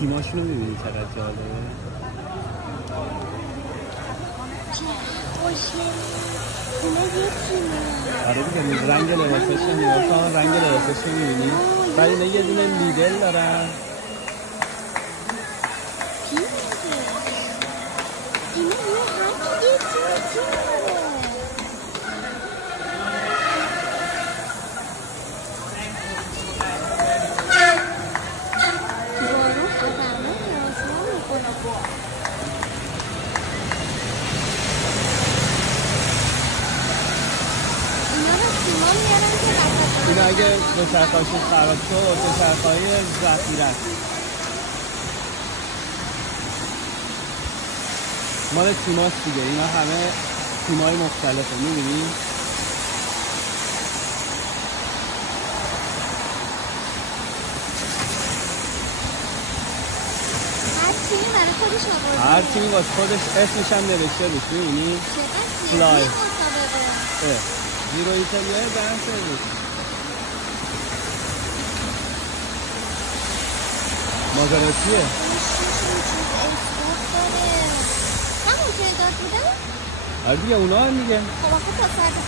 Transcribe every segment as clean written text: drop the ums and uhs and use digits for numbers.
تیماشونو میبینی چقدر جالبه. اینا یه تیمه. آره دیگه رنگ لباساشون میاد، رنگ لباساشون میبینی. بعد اینا یه دونه لیدل دارن. اینا هر یه تیم داره. اینا اگه دوچرخه‌هاشون خراب شد دوچرخه‌های ذخیره مال تیماست دیگه. اینا همه تیم‌های مختلفه می‌بینی؟ هر تیمی واسه خودش اسمش هم نوشته روش می‌بینی؟ فلای زیرو ایتالیا دنس بود. مازراتیه. همون تعداد بودن؟ آره دیگه اونا هم میگه. خب آخه تا ساعت 5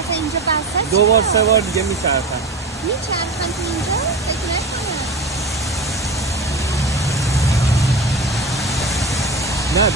مثلا اینجا بسته دو بار سه بار دیگه میچرخن. میچرخن تو اینجا؟ فکر نکنم. نه